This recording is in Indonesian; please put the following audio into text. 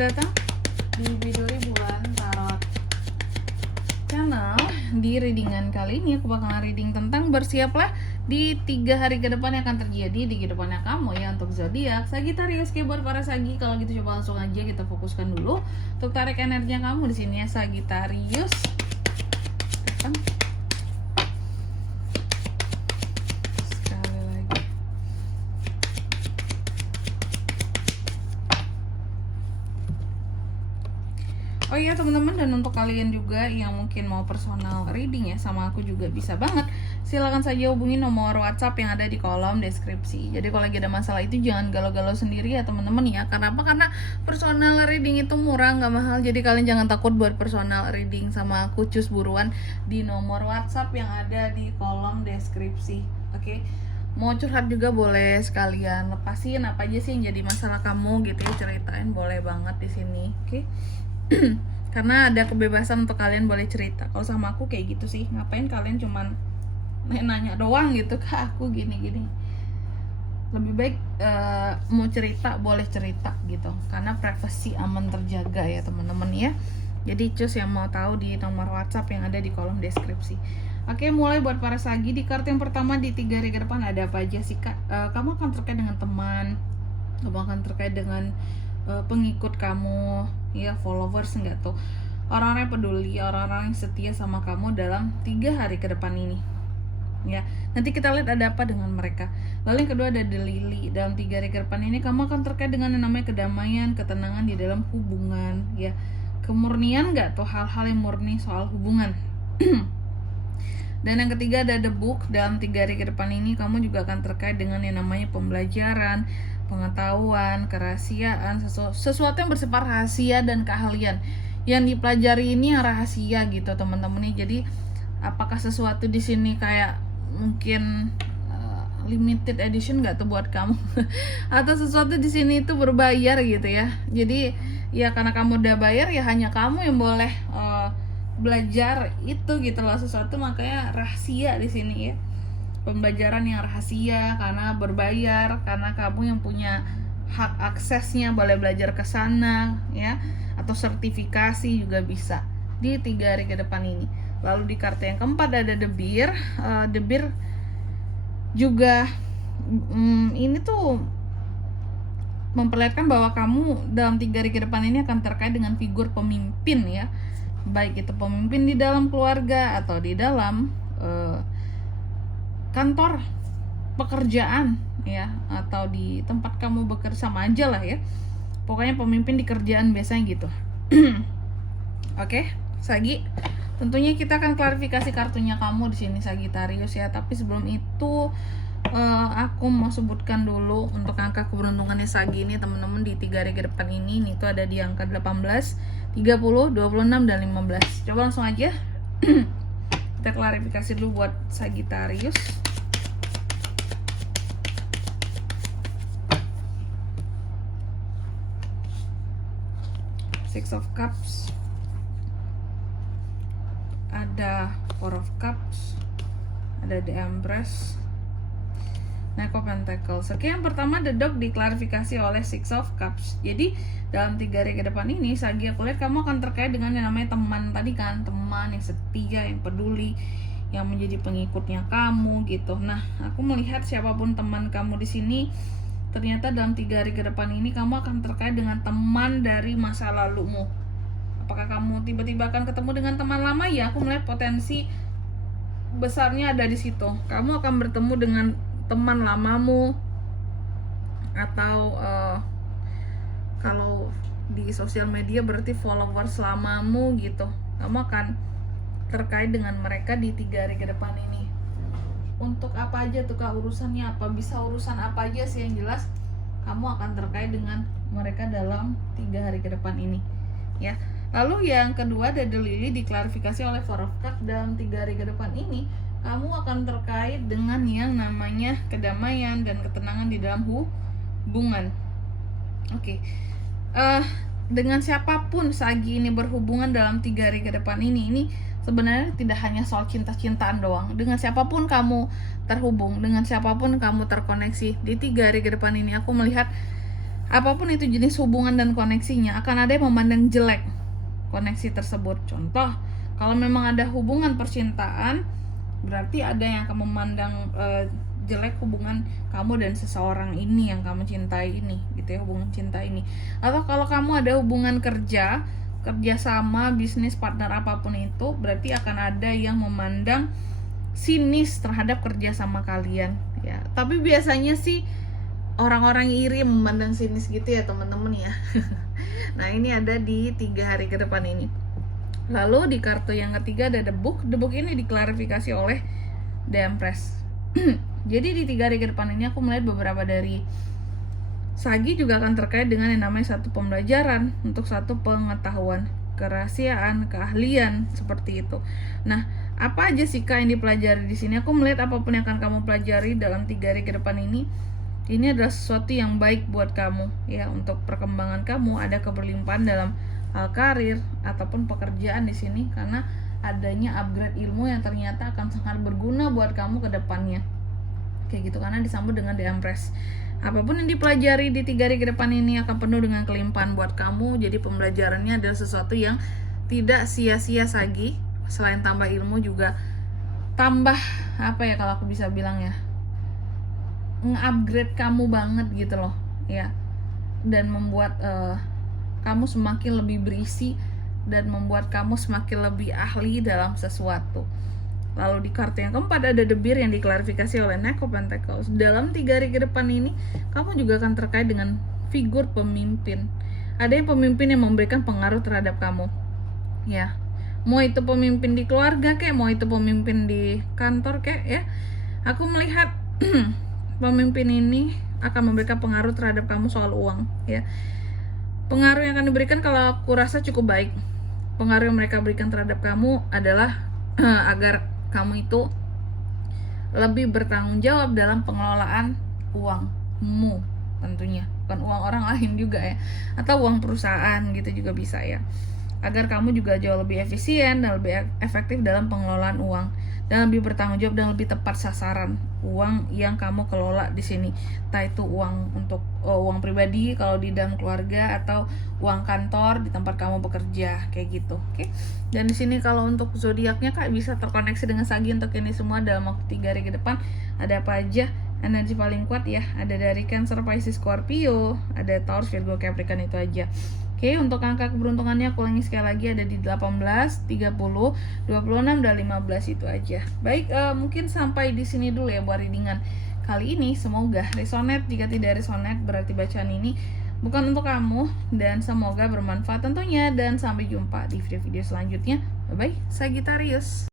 selamat datang di Biduri Bulan Tarot Channel. Di readingan kali ini aku bakalan reading tentang bersiaplah di 3 hari ke depan yang akan terjadi di kehidupannya kamu ya untuk zodiak Sagittarius. Buat para Sagi, kalau gitu coba langsung aja kita fokuskan dulu untuk tarik energinya kamu di sini ya Sagittarius. Datang. Oh iya teman-teman, dan untuk kalian juga yang mungkin mau personal reading ya sama aku juga bisa banget. Silakan saja hubungi nomor WhatsApp yang ada di kolom deskripsi. Jadi kalau lagi ada masalah itu jangan galau-galau sendiri ya teman-teman ya. Karena apa? Karena personal reading itu murah, nggak mahal. Jadi kalian jangan takut buat personal reading sama aku. Cus buruan di nomor WhatsApp yang ada di kolom deskripsi. Oke. Mau curhat juga boleh, sekalian lepasin apa aja sih yang jadi masalah kamu gitu ya, ceritain boleh banget di sini. Oke. Karena ada kebebasan untuk kalian boleh cerita. Kalau sama aku kayak gitu sih, ngapain kalian cuman nanya doang gitu ke aku gini-gini. Lebih baik mau cerita boleh cerita gitu, karena privasi aman terjaga ya teman-teman ya. Jadi cus yang mau tahu di nomor WhatsApp yang ada di kolom deskripsi. Oke, mulai buat para Sagi. Di kartu yang pertama di 3 hari ke depan ada apa aja sih kak? Kamu akan terkait dengan teman, kamu akan terkait dengan pengikut kamu ya, followers enggak tuh, orang-orang yang peduli, orang-orang yang setia sama kamu dalam 3 hari ke depan ini ya. Nanti kita lihat ada apa dengan mereka. Lalu yang kedua ada The Lily. Dalam 3 hari ke depan ini kamu akan terkait dengan yang namanya kedamaian, ketenangan di dalam hubungan ya, kemurnian enggak tuh, hal-hal yang murni soal hubungan. Dan yang ketiga ada The Book. Dalam 3 hari ke depan ini kamu juga akan terkait dengan yang namanya pembelajaran, pengetahuan, kerahasiaan, sesuatu yang bersifat rahasia dan keahlian yang dipelajari ini yang rahasia gitu teman-teman nih. Jadi apakah sesuatu di sini kayak mungkin limited edition nggak tuh buat kamu atau sesuatu di sini itu berbayar gitu ya. Jadi ya karena kamu udah bayar ya hanya kamu yang boleh belajar itu gitu loh, sesuatu makanya rahasia di sini ya. Pembelajaran yang rahasia karena berbayar, karena kamu yang punya hak aksesnya boleh belajar ke sana ya, atau sertifikasi juga bisa di 3 hari ke depan ini. Lalu di kartu yang keempat ada The Bear. The Bear juga ini tuh memperlihatkan bahwa kamu dalam 3 hari ke depan ini akan terkait dengan figur pemimpin ya, baik itu pemimpin di dalam keluarga atau di dalam kantor pekerjaan ya, atau di tempat kamu bekerja, sama aja lah ya, pokoknya pemimpin di kerjaan biasanya gitu. Oke, Sagi, tentunya kita akan klarifikasi kartunya kamu di sini Sagittarius ya. Tapi sebelum itu aku mau sebutkan dulu untuk angka keberuntungannya Sagi ini teman-teman di 3 hari ke depan ini tuh ada di angka 18, 30, 26, dan 15. Coba langsung aja kita klarifikasi dulu buat Sagittarius. Six of Cups, ada Four of Cups, ada The Empress, Knight of Pentacles. Oke, yang pertama The Dog diklarifikasi oleh Six of Cups. Jadi dalam 3 hari ke depan ini Sagi, aku lihat kamu akan terkait dengan yang namanya teman tadi kan, teman yang setia, yang peduli, yang menjadi pengikutnya kamu gitu. Nah, aku melihat siapapun teman kamu di sini, ternyata dalam 3 hari ke depan ini kamu akan terkait dengan teman dari masa lalumu. Apakah kamu tiba-tiba akan ketemu dengan teman lama? Ya, aku melihat potensi besarnya ada di situ. Kamu akan bertemu dengan teman lamamu, atau kalau di sosial media berarti followers lamamu gitu. Kamu akan terkait dengan mereka di 3 hari ke depan ini. Untuk apa aja tuh kak urusannya, apa bisa urusan apa aja sih, yang jelas kamu akan terkait dengan mereka dalam 3 hari ke depan ini ya. Lalu yang kedua ada The Lily diklarifikasi oleh Four of Cups. Dalam 3 hari ke depan ini kamu akan terkait dengan yang namanya kedamaian dan ketenangan di dalam hubungan. Oke. Dengan siapapun Sagi ini berhubungan dalam 3 hari ke depan ini sebenarnya tidak hanya soal cinta-cintaan doang. Dengan siapapun kamu terhubung, dengan siapapun kamu terkoneksi di 3 hari ke depan ini, aku melihat apapun itu jenis hubungan dan koneksinya, akan ada yang memandang jelek koneksi tersebut. Contoh, kalau memang ada hubungan percintaan, berarti ada yang akan memandang jelek hubungan kamu dan seseorang ini yang kamu cintai ini, gitu ya, hubungan cinta ini. Atau kalau kamu ada hubungan kerjasama, bisnis, partner, apapun itu, berarti akan ada yang memandang sinis terhadap kerjasama kalian, ya. Tapi biasanya sih orang-orang iri memandang sinis gitu ya teman-teman ya. Nah, ini ada di 3 hari ke depan ini. Lalu di kartu yang ketiga ada The Book. The Book ini diklarifikasi oleh The Empress. Jadi di 3 hari ke depan ini aku melihat beberapa dari Sagi juga akan terkait dengan yang namanya satu pembelajaran untuk satu pengetahuan, kerahasiaan, keahlian, seperti itu. Nah, apa aja sih Kak yang dipelajari di sini? Aku melihat apapun yang akan kamu pelajari dalam 3 hari ke depan ini adalah sesuatu yang baik buat kamu, ya, untuk perkembangan kamu. Ada keberlimpahan dalam hal karir ataupun pekerjaan di sini, karena adanya upgrade ilmu yang ternyata akan sangat berguna buat kamu ke depannya. Kayak gitu, karena disambut dengan The Empress. Apapun yang dipelajari di 3 hari ke depan ini akan penuh dengan kelimpahan buat kamu. Jadi pembelajarannya adalah sesuatu yang tidak sia-sia Sagi. Selain tambah ilmu juga tambah, apa ya kalau aku bisa bilang ya, nge-upgrade kamu banget gitu loh, ya. Dan membuat kamu semakin lebih berisi dan membuat kamu semakin lebih ahli dalam sesuatu. Lalu di kartu yang keempat ada The Bear yang diklarifikasi oleh Knight of Pentacles. Dalam 3 hari ke depan ini kamu juga akan terkait dengan figur pemimpin. Ada yang pemimpin yang memberikan pengaruh terhadap kamu, ya. Mau itu pemimpin di keluarga kek, mau itu pemimpin di kantor kek, ya. Aku melihat pemimpin ini akan memberikan pengaruh terhadap kamu soal uang, ya. Pengaruh yang akan diberikan kalau aku rasa cukup baik. Pengaruh yang mereka berikan terhadap kamu adalah agar kamu itu lebih bertanggung jawab dalam pengelolaan uangmu, tentunya bukan uang orang lain juga ya, atau uang perusahaan gitu juga bisa ya. Agar kamu juga jauh lebih efisien dan lebih efektif dalam pengelolaan uang, dan lebih bertanggung jawab dan lebih tepat sasaran uang yang kamu kelola di sini. Entah itu uang untuk uang pribadi kalau di dalam keluarga, atau uang kantor di tempat kamu bekerja, kayak gitu. Oke. Dan di sini kalau untuk zodiaknya Kak bisa terkoneksi dengan Sagi untuk ini semua dalam waktu 3 hari ke depan. Ada apa aja? Energi paling kuat ya, ada dari Cancer, Pisces, Scorpio, ada Taurus, Virgo, Capricorn, itu aja. Oke, untuk angka keberuntungannya aku ulangi sekali lagi, ada di 18, 30, 26, dan 15, itu aja. Baik, mungkin sampai di sini dulu ya buat readingan kali ini. Semoga resonate. Jika tidak resonate berarti bacaan ini bukan untuk kamu, dan semoga bermanfaat tentunya. Dan sampai jumpa di video-video selanjutnya. Bye bye, Sagittarius.